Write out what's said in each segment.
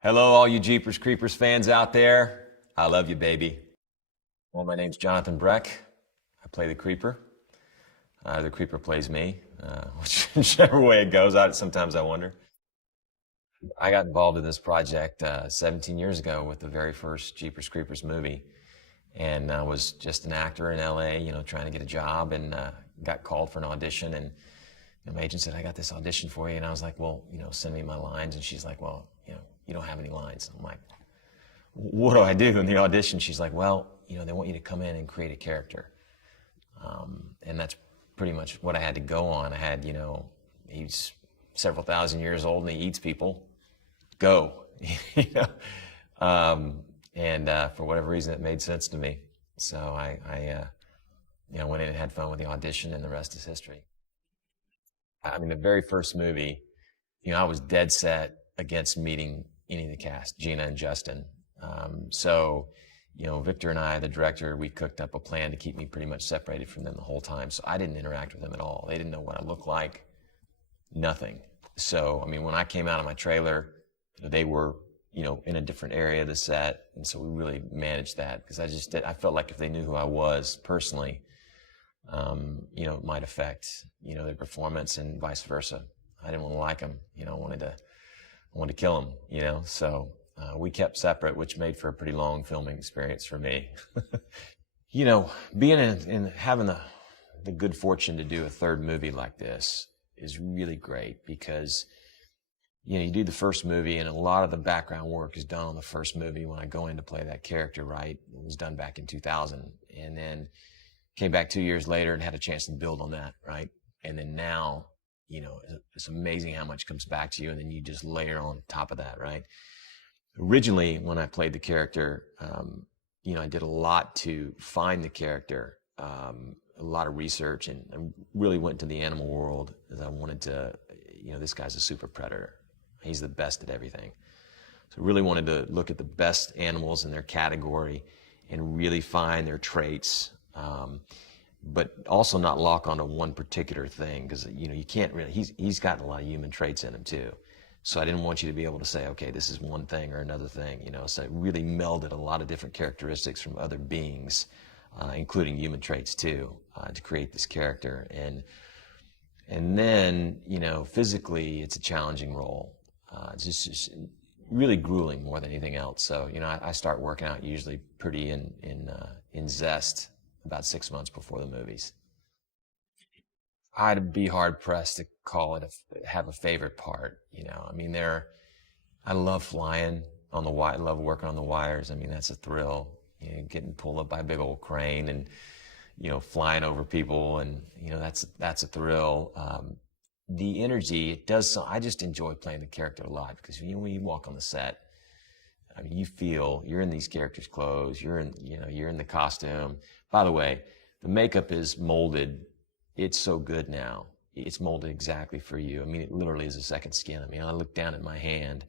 Hello, all you Jeepers Creepers fans out there. I love you, baby. Well, my name's Jonathan Breck. I play the Creeper. The Creeper plays me, whichever way it goes. Sometimes I wonder. I got involved in this project 17 years ago with the very first Jeepers Creepers movie. And I was just an actor in LA, trying to get a job, and got called for an audition. And my agent said, I got this audition for you. And I was like, well, send me my lines. And she's like, well, you don't have any lines. I'm like, what do I do in the audition? She's like, well, they want you to come in and create a character. And that's pretty much what I had to go on. I had, he's several thousand years old and he eats people. Go. For whatever reason, it made sense to me. So I went in and had fun with the audition, and the rest is history. I mean, the very first movie, I was dead set against meeting any of the cast, Gina and Justin. Victor and I, the director, we cooked up a plan to keep me pretty much separated from them the whole time. So I didn't interact with them at all. They didn't know what I looked like, nothing. So, when I came out of my trailer, they were, in a different area of the set. And so we really managed that because I felt like if they knew who I was personally, it might affect, their performance and vice versa. I didn't want to like them, I wanted to kill them, so we kept separate, which made for a pretty long filming experience for me. Being in having the good fortune to do a third movie like this is really great because, you do the first movie and a lot of the background work is done on the first movie when I go in to play that character, right? It was done back in 2000 and then came back 2 years later and had a chance to build on that, right? And then now, it's amazing how much comes back to you and then you just layer on top of that, right? Originally, when I played the character, I did a lot to find the character, a lot of research, and I really went to the animal world as I wanted to, this guy's a super predator. He's the best at everything. So I really wanted to look at the best animals in their category and really find their traits, but also not lock onto one particular thing because, you can't really, he's got a lot of human traits in him too. So I didn't want you to be able to say, okay, this is one thing or another thing, so it really melded a lot of different characteristics from other beings, including human traits too, to create this character. And then, physically, it's a challenging role. It's just really grueling more than anything else. So, I start working out usually pretty in zest about 6 months before the movies. I'd be hard pressed to call it have a favorite part. I love flying on the wire. I love working on the wires. That's a thrill. Getting pulled up by a big old crane and flying over people, and that's a thrill. The energy it does. I just enjoy playing the character a lot because when you walk on the set, you feel you're in these characters' clothes. You're in the costume. By the way, the makeup is molded. It's so good now. It's molded exactly for you. It literally is a second skin. I look down at my hand,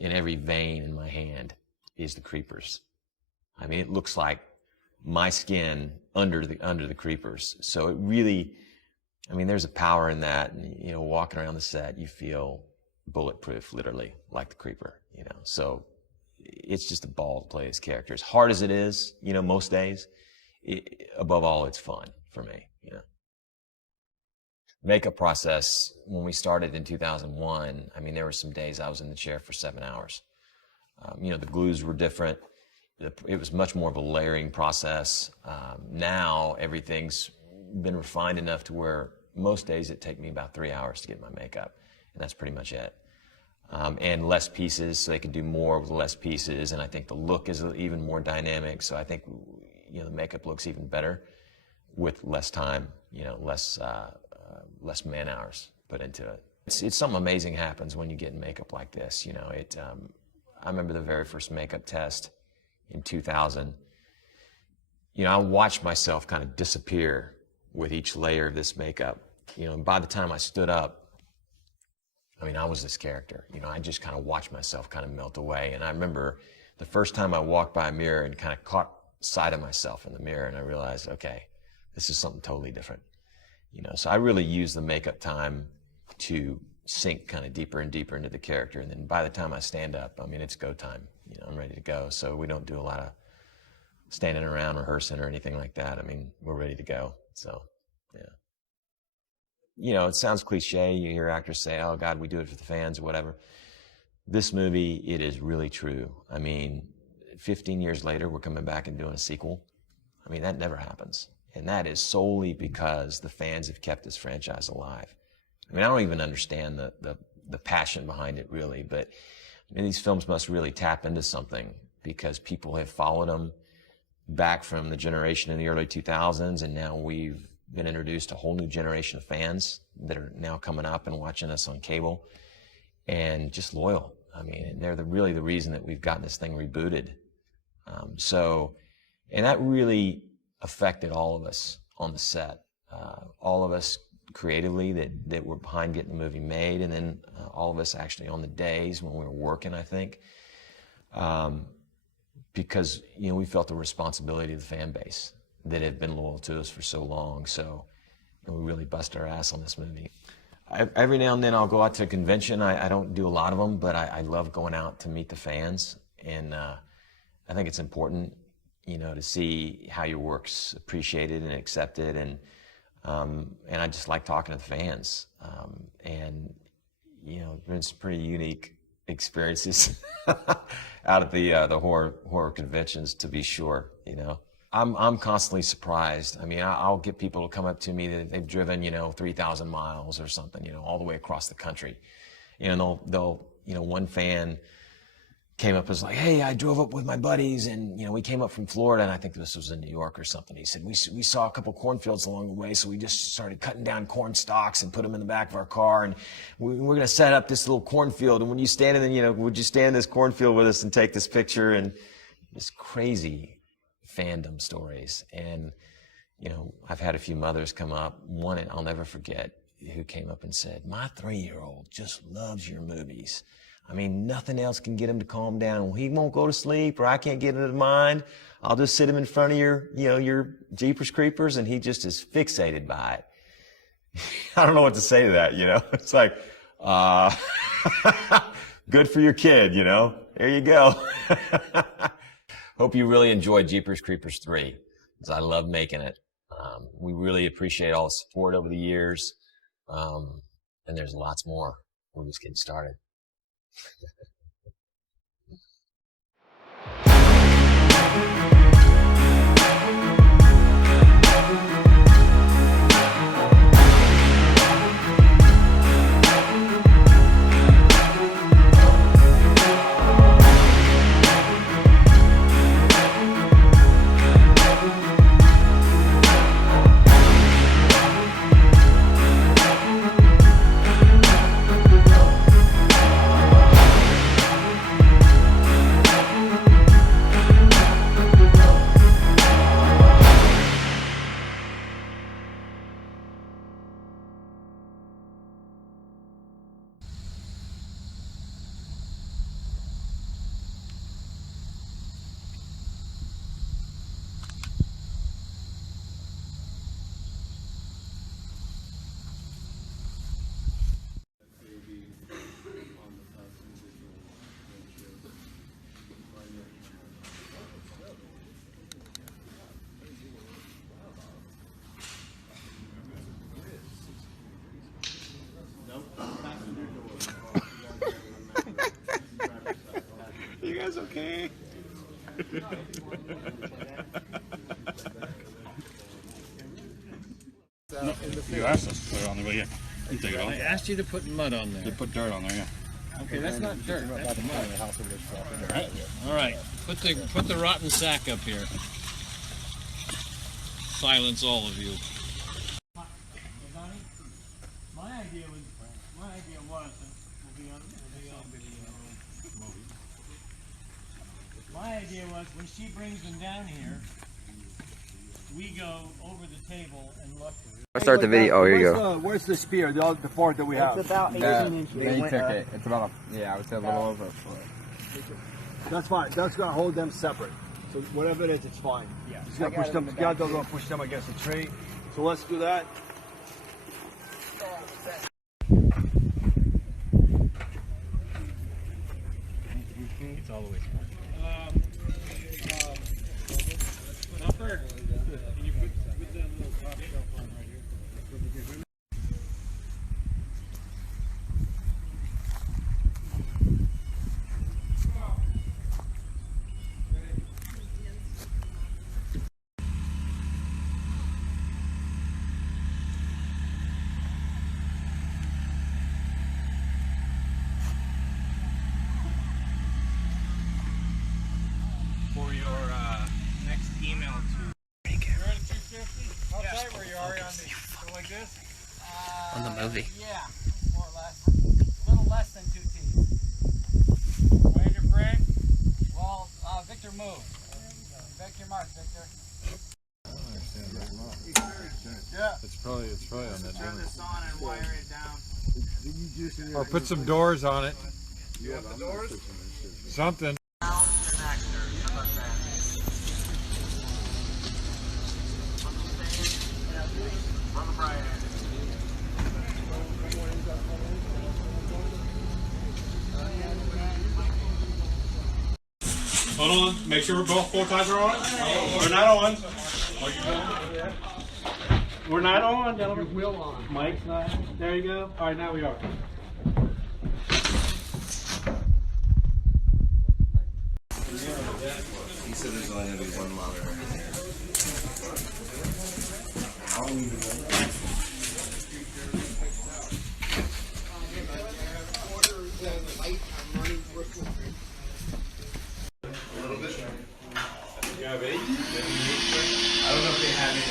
and every vein in my hand is the Creepers. It looks like my skin under the Creepers. So it really, there's a power in that. And, walking around the set, you feel bulletproof, literally, like the Creeper. So it's just a ball to play this character. As hard as it is, most days, above all, it's fun for me. Makeup process, when we started in 2001, there were some days I was in the chair for 7 hours. The glues were different. It was much more of a layering process. Now everything's been refined enough to where most days it take me about 3 hours to get my makeup, and that's pretty much it. And less pieces, so they can do more with less pieces, and I think the look is even more dynamic, so I think the makeup looks even better with less time, less man hours put into it. It's something amazing happens when you get in makeup like this. I remember the very first makeup test in 2000. I watched myself kind of disappear with each layer of this makeup. And by the time I stood up, I was this character. I just kind of watched myself kind of melt away. And I remember the first time I walked by a mirror and kind of caught sight of myself in the mirror, and I realized, okay, this is something totally different. So I really use the makeup time to sink kind of deeper and deeper into the character. And then by the time I stand up, I mean, it's go time. You know, I'm ready to go. So we don't do a lot of standing around rehearsing or anything like that. I mean, we're ready to go. So, yeah. You know, it sounds cliche. You hear actors say, oh, God, we do it for the fans or whatever. This movie, it is really true. I mean, 15 years later, we're coming back and doing a sequel. I mean, that never happens. And that is solely because the fans have kept this franchise alive. I mean, I don't even understand the passion behind it, really. But I mean, these films must really tap into something because people have followed them back from the generation in the early 2000s, and now we've been introduced to a whole new generation of fans that are now coming up and watching us on cable, and just loyal. I mean, and they're really the reason that we've gotten this thing rebooted. And that really affected all of us on the set, all of us creatively that were behind getting the movie made, and then all of us actually on the days when we were working, I think, because, you know, we felt the responsibility of the fan base that had been loyal to us for so long. So, and we really bust our ass on this movie. Every now and then I'll go out to a convention. I don't do a lot of them, but I love going out to meet the fans. And I think it's important, you know, to see how your work's appreciated and accepted. And I just like talking to the fans. And, you know, there's been some pretty unique experiences out at the horror conventions, to be sure, you know. I'm constantly surprised. I mean, I'll get people to come up to me that they've driven, you know, 3,000 miles or something, you know, all the way across the country. You know, they'll, you know, one fan came up and was like, hey, I drove up with my buddies and, you know, we came up from Florida, and I think this was in New York or something. He said, we saw a couple cornfields along the way, so we just started cutting down corn stalks and put them in the back of our car, and we're going to set up this little cornfield, and when you stand in, you know, would you stand in this cornfield with us and take this picture? And just crazy fandom stories. And, you know, I've had a few mothers come up, one I'll never forget, who came up and said, my 3-year-old just loves your movies. I mean, nothing else can get him to calm down. He won't go to sleep, or I can't get him to mind. I'll just sit him in front of your, you know, your Jeepers Creepers, and he just is fixated by it. I don't know what to say to that, you know. It's like, good for your kid, you know. There you go. Hope you really enjoyed Jeepers Creepers 3, because I love making it. We really appreciate all the support over the years, and there's lots more. We're just getting started. You guys okay? No, you asked us to put it on the way in. You take it off. I asked you to put mud on there. You put dirt on there, yeah. Okay, that's not dirt. That's mud. Right. All right, put the rotten sack up here. Silence all of you. My idea was, my idea was when she brings them down here, we go over the table and look. Let's start the video. Oh, here you go. Where's the spear, the fort that we have? It's about 18 inches. They took it. It's about, I would say a little over a foot. That's fine. That's going to hold them separate. So whatever it is, it's fine. Yeah. Just going to push them together, going to push them against the tree. So let's do that. It's all the way through. Upper. Can you put that little top shelf on right here? For your next email to. You're at 250? How tight were you already on the go like this? On the movie. Yeah, more or less. A little less than 2 T's. Land your frame? Well, Victor move. Back your mark, Victor. Yeah. It's probably on that. Turn this on and wire it down. Or put some doors on it. You want the doors? Something. Hold on. Make sure we're both 4 ties are on. We're not on. We're not on, gentlemen. We're on. Mike's not. There you go. All right, now we are. He said there's only going to be one monitor. You have 8? I don't know if they have any.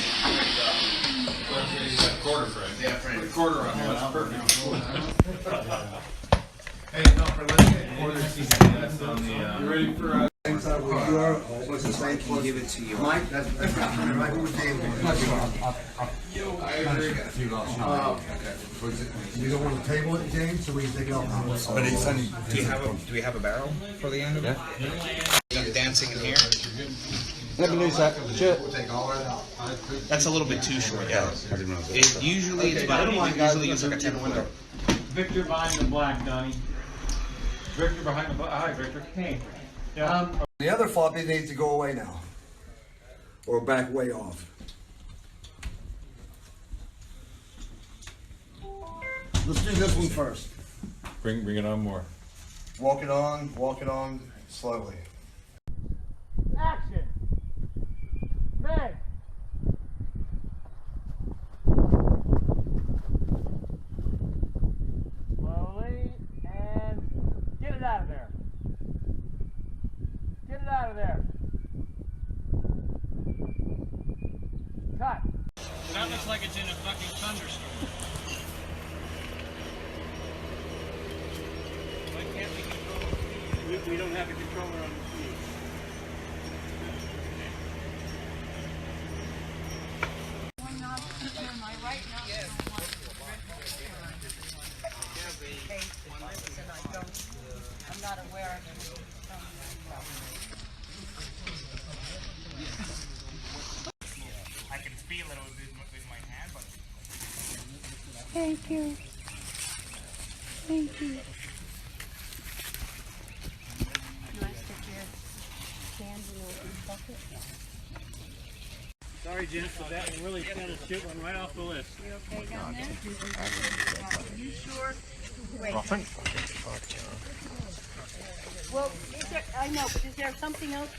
Quarter frame. Yeah, frame. Quarter on there. That's perfect. Hey, no, for let's get quarter season. That's on the. You ready for? What's the same? Can give it to you. Mike, that's right. Who was David? I agree. You don't want to table it, James, so we can take it off. But it's funny. Do we have a barrel for the end of it? Yeah. Dancing in here. Let me lose that. Shit. That's a little bit too short. Yeah. It usually it's about usually it's like a 10-foot. Victor behind the black, Donnie. Victor behind the black. Hi, Victor. Hey. Yeah. The other floppy needs to go away now. Or back way off. Let's do this one first. Bring it on more. Walk it on slowly. Action. Bang. Slowly and get it out of there. Get it out of there. Cut. That looks like it's in a fucking thunderstorm. Why can't we control it? We don't have a controller on the speed. I'm not aware of it. I can feel it with my hand, but Thank you. Thank you. You want to stick your hands in the bucket? sorry, Jennifer, that one really kind of shit one right off the list. You okay down there? You sure? Wait. Well, is there, I know, but is there something else?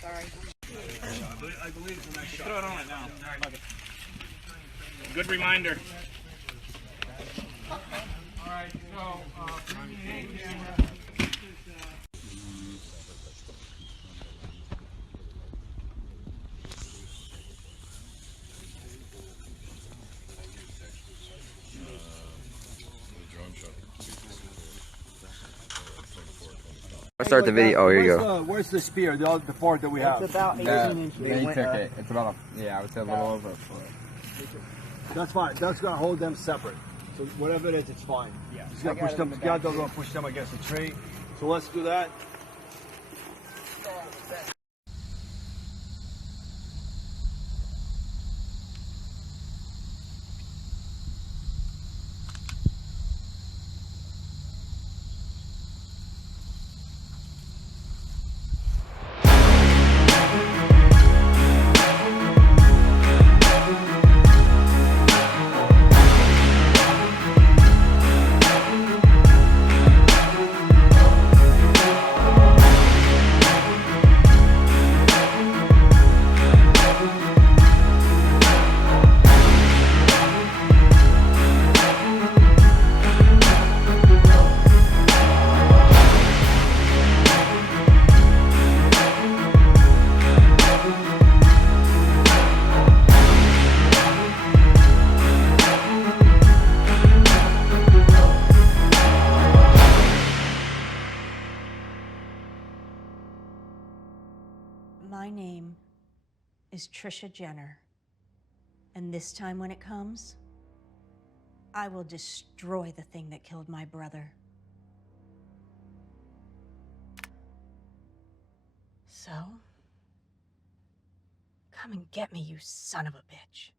Sorry. I believe it's a nice shot. Throw it on it now. Good reminder. All right, so bring your hand camera. Let's start the video. Oh, here you go. Where's the spear? The part that we have. It's about 18 inches. They took it. It's about I would say a little over a foot. That's fine. That's gonna hold them separate. So whatever it is, it's fine. Yeah. Just gotta push them together. Gonna push them against the tree. So let's do that. My name is Trisha Jenner. And this time when it comes, I will destroy the thing that killed my brother. So, come and get me, you son of a bitch.